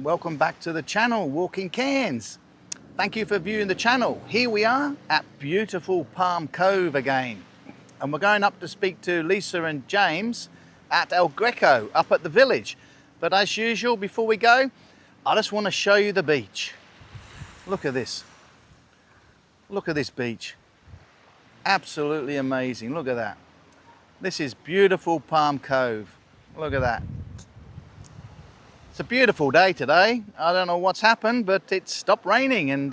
Welcome back to the channel, Walking Cairns. Thank you for viewing the channel. Here we are at beautiful Palm Cove again. And we're going up to speak to Lisa and James at Elgreko, up at the village. But as usual, before we go, I just want to show you the beach. Look at this. Look at this beach. Absolutely amazing. Look at that. This is beautiful Palm Cove. Look at that. It's a beautiful day today. I don't know what's happened, but it's stopped raining and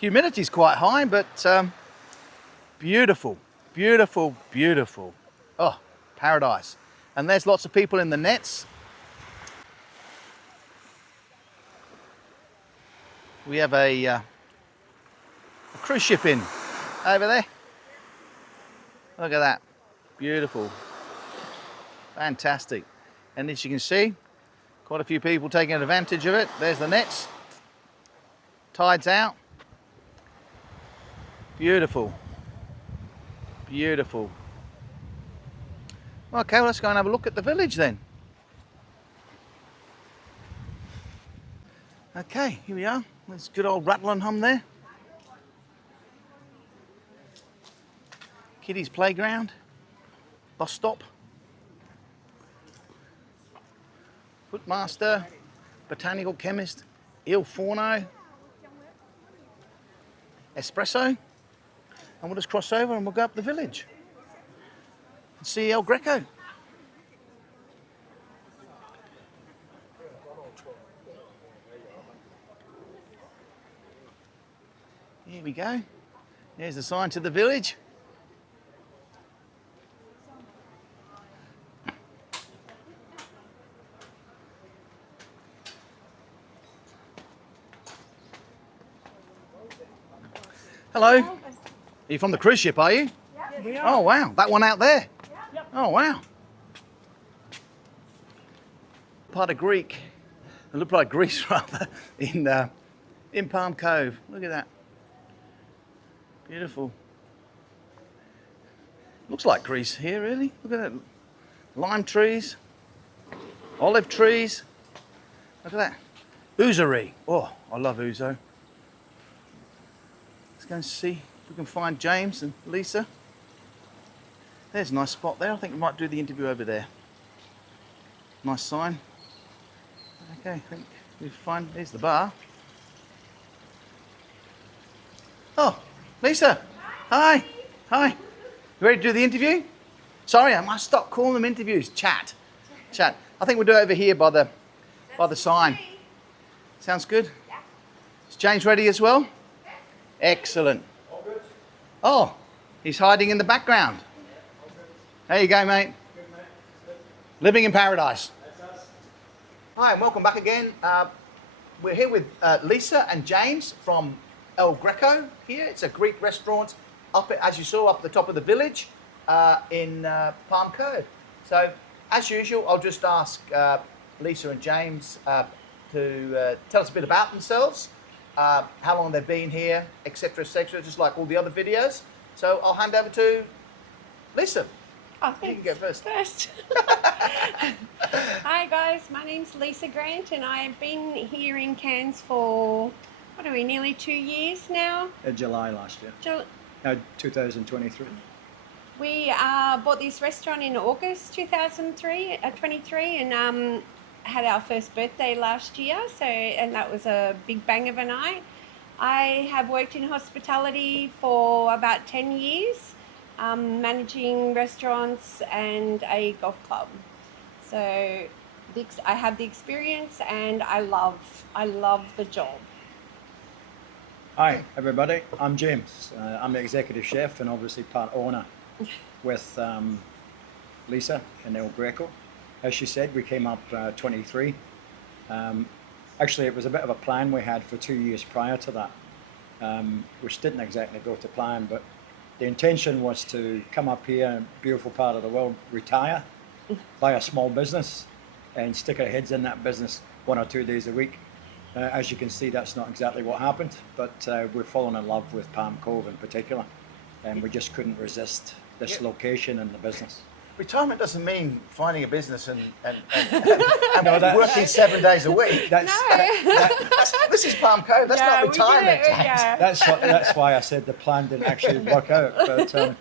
humidity's quite high, but beautiful, beautiful, beautiful. Oh, paradise. And there's lots of people in the nets. We have a cruise ship in over there. Look at that. Beautiful. Fantastic. And as you can see, quite a few people taking advantage of it. There's the nets. Tide's out. Beautiful. Beautiful. Okay, well, let's go and have a look at the village then. Okay, here we are. There's good old rattle and hum there. Kiddies playground. Bus stop. Footmaster, botanical chemist, Il Forno, espresso, and we'll just cross over and we'll go up the village and see Elgreko. Here we go. There's the sign to the village. Hello. Are you from the cruise ship, are you? Yeah, we are. Oh, wow. That one out there? Yeah. Oh, wow. Part of Greek. It looked like Greece, rather, in Palm Cove. Look at that. Beautiful. Looks like Greece here, really. Look at that. Lime trees. Olive trees. Look at that. Ouzery. Oh, I love ouzo. Let's go and see if we can find James and Lisa. There's a nice spot there. I think we might do the interview over there. Nice sign. Okay, I think we find, there's the bar. Oh, Lisa. Hi. Hi. You ready to do the interview? Sorry, I must stop calling them interviews. Chat. Chat. I think we'll do it over here by the sign. Sounds good? Is James ready as well? Excellent. Oh, he's hiding in the background. There you go, mate. Living in paradise. Hi, and welcome back again. We're here with Lisa and James from Elgreko here. It's a Greek restaurant up, as you saw, up the top of the village in Palm Cove. So, as usual, I'll just ask Lisa and James to tell us a bit about themselves. How long they've been here, etc., just like all the other videos. So I'll hand over to Lisa. Oh, thanks. You can go first. Hi guys, my name's Lisa Grant and I've been here in Cairns for, what are we, nearly 2 years now? July last year. 2023. We bought this restaurant in August 2023 and had our first birthday last year, and that was a big bang of a night. I have worked in hospitality for about 10 years, managing restaurants and a golf club. So I have the experience and I love the job. Hi everybody, I'm James. I'm the executive chef and obviously part owner with Lisa and Elgreko. As she said, we came up 23. Actually, it was a bit of a plan we had for 2 years prior to that, which didn't exactly go to plan, but the intention was to come up here in a beautiful part of the world, retire, buy a small business, and stick our heads in that business 1 or 2 days a week. As you can see, that's not exactly what happened, but we've fallen in love with Palm Cove in particular, and we just couldn't resist this location and the business. retirement doesn't mean finding a business and working 7 days a week. This is Palm Cove. That's not retirement. That's why I said the plan didn't actually work out. But no,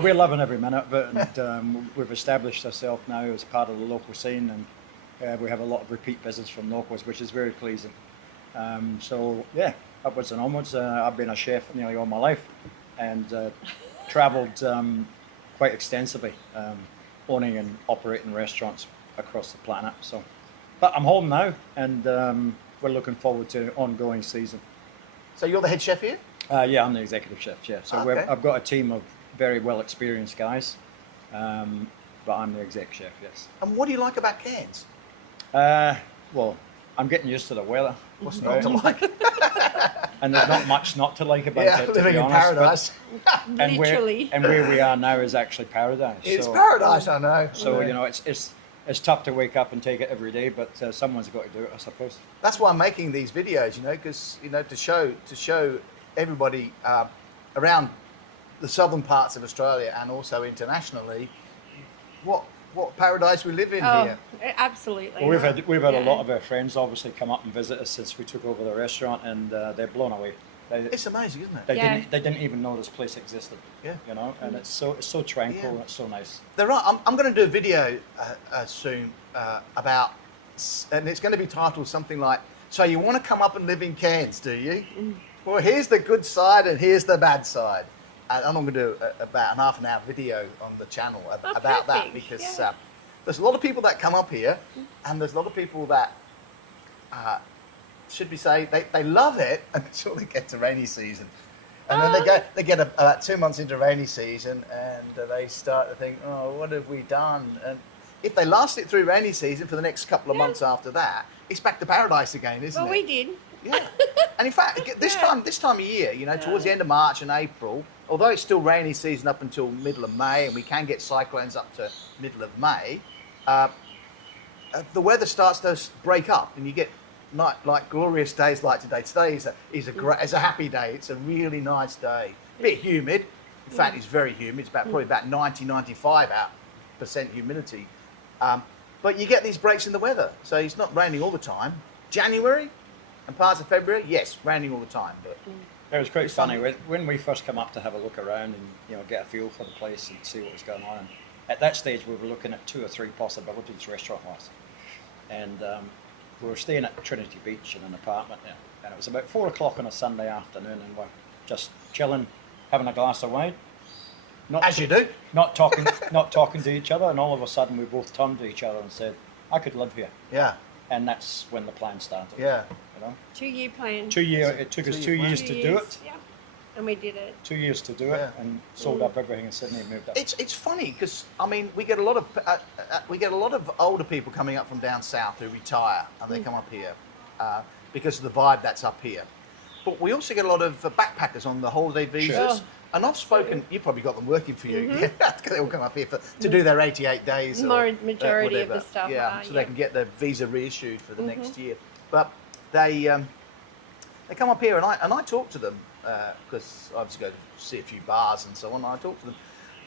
we're loving every minute of it, and we've established ourselves now as part of the local scene, and we have a lot of repeat business from locals, which is very pleasing. So yeah, upwards and onwards. I've been a chef nearly all my life, and travelled quite extensively, owning and operating restaurants across the planet. So, but I'm home now, and we're looking forward to an ongoing season. So you're the head chef here? Yeah, I'm the executive chef. Yeah, so Okay. I've got a team of very well experienced guys, but I'm the exec chef. Yes. And what do you like about Cairns? Well, I'm getting used to the weather. What's not to like? And there's not much not to like about Yeah, it, to living be in honest. paradise. And Literally. where we are now is actually paradise. It's so, paradise, I know. So you know, it's tough to wake up and take it every day, but someone's got to do it, I suppose. That's why I'm making these videos, you know, because to show everybody around the southern parts of Australia and also internationally what paradise we live in here. Absolutely. Well, we've had a Yeah. lot of our friends obviously come up and visit us since we took over the restaurant, and they're blown away. It's amazing, isn't it? They didn't even know this place existed. Yeah. You know, and it's so tranquil. Yeah. And it's so nice. There are. I'm going to do a video soon about, and it's going to be titled something like, "So you want to come up and live in Cairns, do you?" Well, here's the good side and here's the bad side. And I'm going to do about an half an hour video on the channel about that, perfect. because Yeah. there's a lot of people that come up here, and there's a lot of people that should we say they love it until they get to rainy season, and then they get about 2 months into rainy season, and they start to think, oh, what have we done? And if they last it through rainy season for the next couple of months after that, it's back to paradise again, isn't it? Well, we did. Yeah, and in fact, this time of year, you know, towards the end of March and April, although it's still rainy season up until middle of May, and we can get cyclones up to middle of May, the weather starts to break up, and you get like glorious days like today. Today is a happy day. It's a really nice day. A bit humid. In fact, it's very humid. It's probably about 90-95% humidity. But you get these breaks in the weather, so it's not raining all the time. January and parts of February, yes, raining all the time. But It was quite funny when we first come up to have a look around and get a feel for the place and see what was going on. And at that stage, we were looking at 2 or 3 possibilities restaurant-wise, and we were staying at Trinity Beach in an apartment there, and it was about 4 o'clock on a Sunday afternoon, and we're just chilling, having a glass of wine. as you do. Not talking to each other, and all of a sudden we both turned to each other and said, "I could live here." Yeah, And that's when the plan started. yeah. You know, 2-year plan. 2 years. It took us 2 years to do it. Yeah. And we did it. 2 years to do it, Yeah. and sold up everything in Sydney and moved up. It's funny because I mean we get a lot of older people coming up from down south who retire and they come up here because of the vibe that's up here. But we also get a lot of backpackers on the holiday visas. Sure. And I've spoken. You've probably got them working for you. Yeah, they all come up here to do their 88 days. Majority of whatever. the stuff Yeah, are, so they can get their visa reissued for the next year. But they come up here and I talk to them because I obviously go to see a few bars and so on. And I talk to them,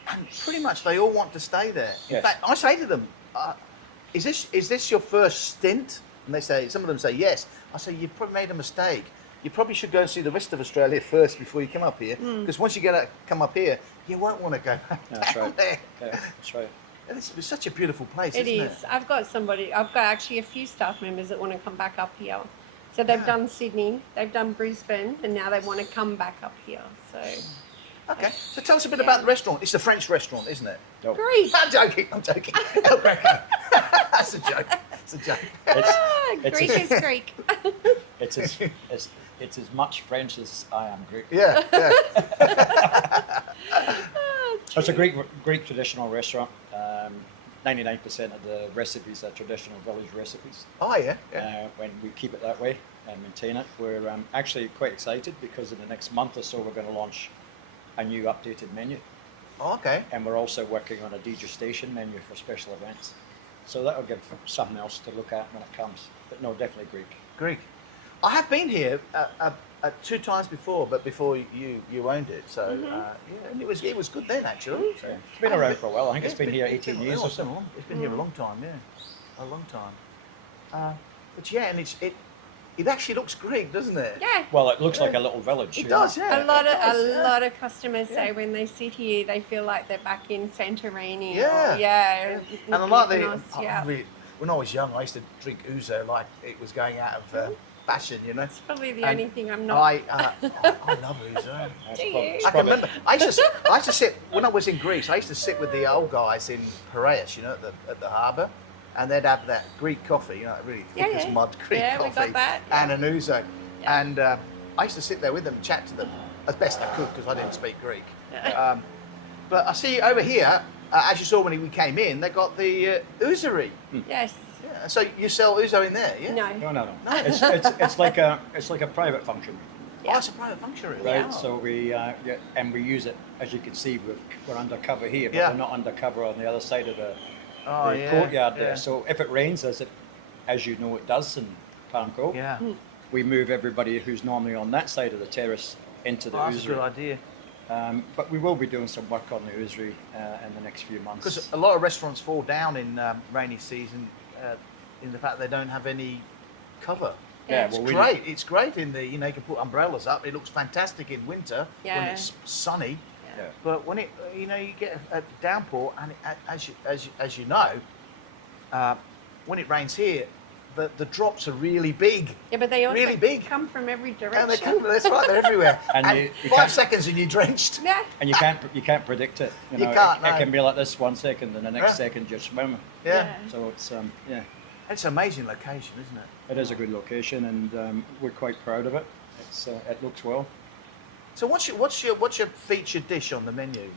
and pretty much they all want to stay there. In Yes. fact, I say to them, "Is this your first stint?" And they say, some of them say yes. I say, "You've probably made a mistake. You probably should go and see the rest of Australia first before you come up here, because once you come up here, you won't want to go back That's down right. there." Yeah, that's right. And it's such a beautiful place, It isn't is. I've got actually a few staff members that want to come back up here. So they've done Sydney, they've done Brisbane, and now they want to come back up here. So Okay, so tell us a bit about the restaurant. It's a French restaurant, isn't it? No, great. I'm joking. Elgreko. That's a joke. It's a joke. Greek is Greek. it's as much French as I am Greek. Yeah, yeah. It's a Greek traditional restaurant. 99% of the recipes are traditional village recipes. Oh, yeah. Yeah. When we keep it that way and maintain it, we're actually quite excited because in the next month or so we're going to launch a new updated menu, Oh, okay. and we're also working on a degustation menu for special events. So that'll give something else to look at when it comes. But no, definitely Greek. Greek. I have been here 2 times before, but before you owned it. So yeah, and it was good then actually. So, Yeah. It's been around for a while. I think yeah, it's been here 18 years or it's been so. long- It's been here a long time, yeah, a long time. But yeah, and it actually looks Greek, doesn't it? Yeah. Well, it looks like a little village. It you know. does, yeah. A lot it does, of yeah. lot of customers Yeah. say when they sit here, they feel like they're back in Santorini. Yeah. Or, yeah. And I like Mykonos, yeah. when I was young, I used to drink ouzo like it was going out of fashion, you know. It's probably the And only thing I'm not. I love ouzo. That's Do prob- you? it's I can probably- remember. I used to sit when I was in Greece. I used to sit with the old guys in Piraeus, you know, at the harbour, and they'd have that Greek coffee, you know, really thick Yeah, as yeah. mud Greek Yeah, we coffee, got that, yeah. and an ouzo. Yeah. And I used to sit there with them, and chat to them as best I could because I didn't speak Greek. But I see over here, as you saw when we came in, they got the ouzery. Yes. Yeah. So you sell ouzo in there, yeah? No. No. It's like a private function, Oh, it's a private function, really. right? Yeah. So we and we use it, as you can see, we're undercover here, but Yeah. we're not undercover on the other side of the Oh, the yeah, courtyard yeah. there. So if it rains, as you know it does in Palm Cove, Yeah. we move everybody who's normally on that side of the terrace into the Oh, that's a good ouzery. idea. But we will be doing some work on the ouzery in the next few months. Because a lot of restaurants fall down in rainy season in the fact they don't have any cover. Yeah, It's well, we- great. It's great in the, you know, you can put umbrellas up. It looks fantastic in winter when Yeah. it's sunny. Yeah. But when it, you know, you get a downpour, and as you know, when it rains here, the drops are really big. Yeah, but they also Really big. come from every direction. And they come, that's right, they're everywhere. And And, you 5 can't- seconds and you're drenched. Yeah. And you can't predict it. You You know, can't, it no. can be like this 1 second, and the next Yeah. second you're swimming. Yeah. So it's yeah, It's an amazing location, isn't it? it is a good location, and we're quite proud of it. It looks well. So what's your featured dish on the menu?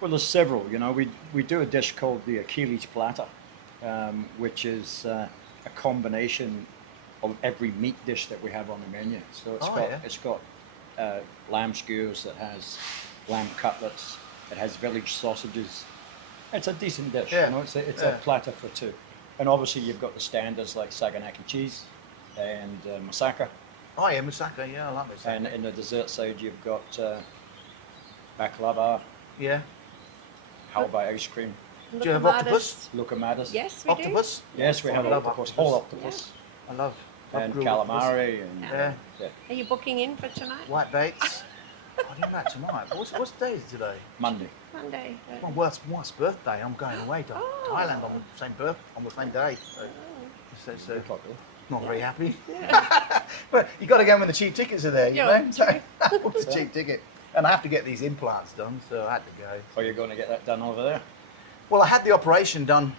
Well, there's several. You know, we do a dish called the Achilles platter, which is a combination of every meat dish that we have on the menu. So it's got lamb skewers, it has lamb cutlets, it has village sausages. It's a decent dish. Yeah. You know, it's Yeah. a platter for two. And obviously you've got the standards like Saganaki cheese and moussaka. Oh yeah, moussaka. Yeah, I love it. And in the dessert side you've got baklava, Yeah. halva ice cream, Do you have octopus? lucamadas. Yes, we Octopus? Yes, we have I love octopus, octopus. whole octopus, I love and grilled octopus. calamari, and Yeah. do. Are you booking in for tonight? White baits. I think about tonight. What's the day is it today? Monday. Monday. It's my wife's birthday. I'm going away to Oh. Thailand on the same day. So it's Good luck, Bill. not very happy. But you got to go when the cheap tickets are there, you Yeah, know. So I booked a cheap ticket, and I have to get these implants done, so I had to go. Are you going to get that done over there? Well, I had the operation done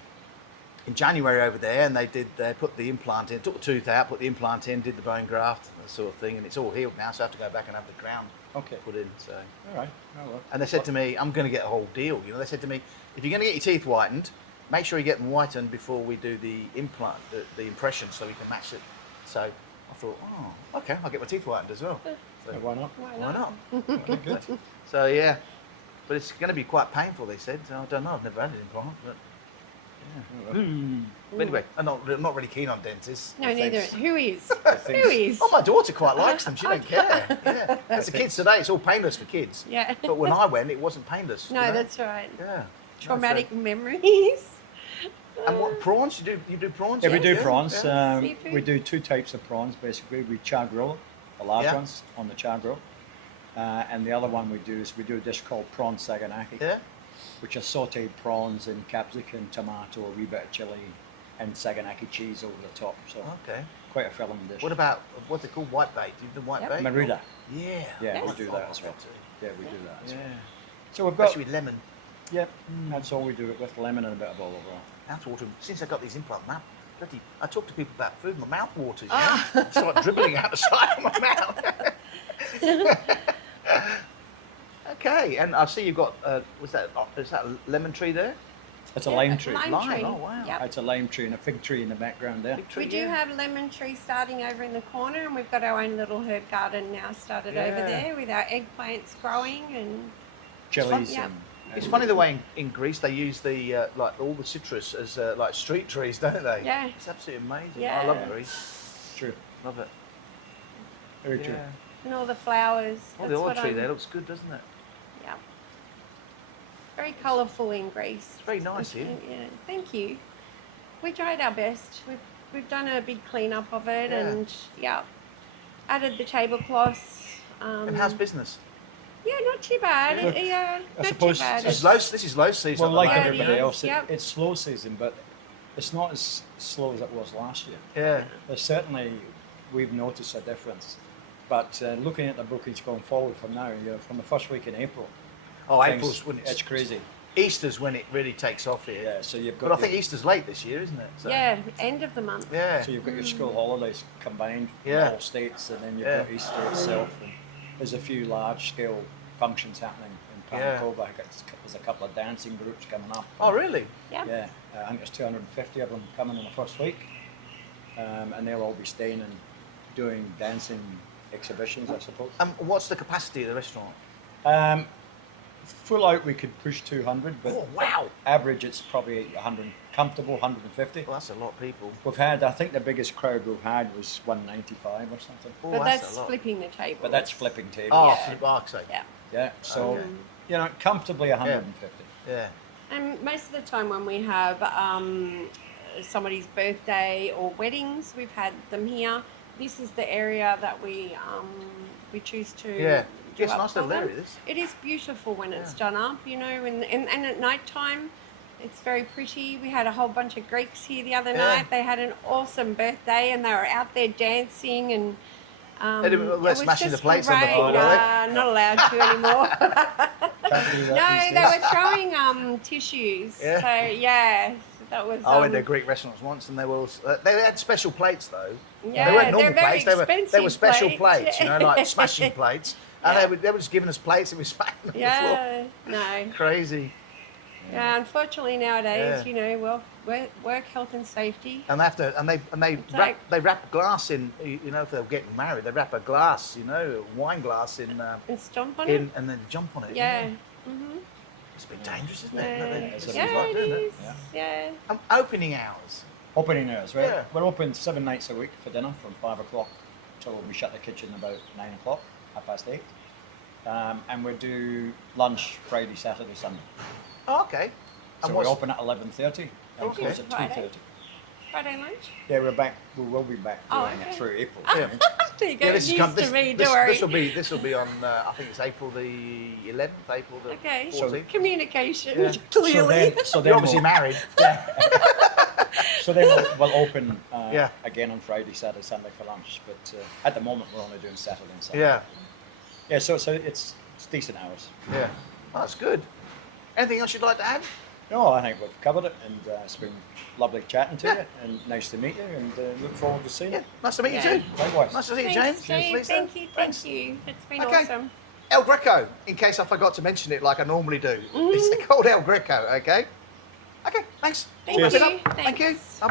in January over there, and they put the implant in, took the tooth out, put the implant in, did the bone graft, that sort of thing, and it's all healed now. So I have to go back and have the crown Okay. put in. So, All right. Oh, well. and they said to me, I'm going to get a whole deal. You know, they said to me, if you're going to get your teeth whitened, make sure you get them whitened before we do the implant, the impression, so we can match it. So I thought, oh, okay, I'll get my teeth whitened as well. So, Yeah, why not? why not? Okay, good. So yeah, but it's going to be quite painful. They said. So I don't know. I've never had an implant, but. Oh, Yeah. well. But anyway, I'm not really keen on dentists. No, neither. Thanks. Who is? Thanks. Who is? Oh, my daughter quite likes them. She don't care. Yeah. As the kids today, it's all painless for kids. Yeah. But when I went, it wasn't painless. No, you know? that's right. Yeah. Traumatic So- memories. and what prawns? You do prawns? Yeah, we do Yeah. prawns. Yeah. Seafood. We do 2 types of prawns basically. We char grill, the large Yeah. ones on the char grill, and the other one we do a dish called prawn saganaki, Yeah. which are sautéed prawns in capsicum, tomato, a wee bit of chili, and saganaki cheese over the top. So Okay. quite a filling dish. What about what's it called? White bait. Do you do the white Yep. bait? Maruda? Yeah. Yeah, we Yes. do that as well. Yeah, we do that as Yeah. well. So we've got Especially with lemon. yeah, that's all we do it with lemon and a bit of olive oil. Mouthwater. Since I got these implants, I talk to people about food. My mouth waters. You know? It's like dribbling out the side of my mouth. Okay, and I see you've got. Is that a lemon tree there? It's a Yeah, lime tree. lime Lime, tree. oh, wow. Yep. It's a lime tree and a fig tree in the background there. Big tree, We do yeah. have lemon trees starting over in the corner, and we've got our own little herb garden now started over Yeah. there with our eggplants growing and Chilies Yeah. and It's funny the way in Greece they use the like all the citrus as like street trees, don't they? Yeah. It's absolutely amazing. Yeah. I love Greece. true. Love it. Very true. Yeah. and all the flowers. Well, the That's olive what tree I'm- there looks good, doesn't it? Yeah. Very colourful in Greece. It's very nice here. Yeah, thank you. We tried our best. We've done a big clean-up of it, Yeah. and yeah, added the tablecloths. And how's business? Yeah, not too bad. Look, Yeah, I not suppose too bad. This is low season. Well, like Yeah, it everybody is, else, yep. it's slow season, but it's not as slow as it was last year. Yeah. There's certainly, we've noticed a difference. But looking at the bookings going forward from now, from the first week in April, Oh, things- April's when it's crazy. Easter's when it really takes off here. Yeah, so you've got. But I think Easter's late this year, isn't it? So, Yeah, end of the month. Yeah. So you've got your school holidays combined from Yeah. all states, and then you've Yeah. got Easter itself. And there's a few large-scale functions happening in Palm Yeah. Cove. There's a couple of dancing groups coming up. Oh, really? Yeah. Yeah, I think there's 250 of them coming in the first week, and they'll all be staying and doing dancing exhibitions, I suppose. What's the capacity of the restaurant? Full out, we could push 200, but Oh, wow. average it's probably 100, comfortable 150. Well, that's a lot of people. We've had, I think the biggest crowd we've had was 195 or something. Oh, But that's that's a lot. flipping the table. But that's flipping tables. Oh, Yeah. for bark's sake. Yeah. Yeah, so, Okay. comfortably 150. Yeah. And most of the time when we have somebody's birthday or weddings, we've had them here. This is the area that we choose to Yeah. do It's a up nice for little them. area, this. It is beautiful when it's Yeah. done up, and at night time, it's very pretty. We had a whole bunch of Greeks here the other Yeah. night. They had an awesome birthday, and they were out there dancing and. They didn't- it they're was smashing the just plates on the great. floor, were Nah, not allowed to anymore. Can't do that No, these they days. were throwing that was. I went to Greek restaurants once, and they had special plates though. Yeah, they weren't normal they're very plates. They were expensive special plates. plates. Like smashing plates. And Yeah. they were just giving us plates, and we smacking them on the floor. Yeah, no. Crazy. Yeah, unfortunately nowadays, work health and safety. And they have to, and they wrap glass in. If they're getting married, they wrap a glass, wine glass in, And stomp on it. and then jump on it. Yeah. Mhm. It's a bit dangerous, isn't Yeah, it? It's a It's bit like it doing is. Yeah. Yeah. Opening hours. Opening hours, right? Yeah. We're open 7 nights a week for dinner from 5 o'clock till we shut the kitchen about 9 o'clock, 8:30. And we do lunch Friday, Saturday, Sunday. Oh, okay. So we open at 11:30 and Okay. close at Friday. 2:30. Friday lunch. Yeah, we will be back Oh, doing okay. it through April. Yeah. There you go. this is News come- to this- me. this- Don't worry. This will be on. I think it's April the 11th, April the Okay. 14th. Communication. Yeah. Clearly. So You're then obviously we'll, married. so then we'll open Yeah. again on Friday, Saturday, Sunday for lunch. But at the moment we're only doing Saturday and Sunday. Yeah. Yeah. So it's decent hours. Yeah. Oh, that's good. Anything else you'd like to add? No, I think we've covered it, and it's been lovely chatting to you, and nice to meet you, and look forward to seeing Yeah. you. Nice to meet Yeah. you too. Likewise. Nice to see you, Thanks, James. James. Lisa. Thank you. Thanks. Thank you. It's been Okay. awesome. Elgreko, in case I forgot to mention it like I normally do. Mm-hmm. It's called Elgreko, okay? Okay, thanks. Thank Cheers. you. Thank you. Thanks. Bye-bye.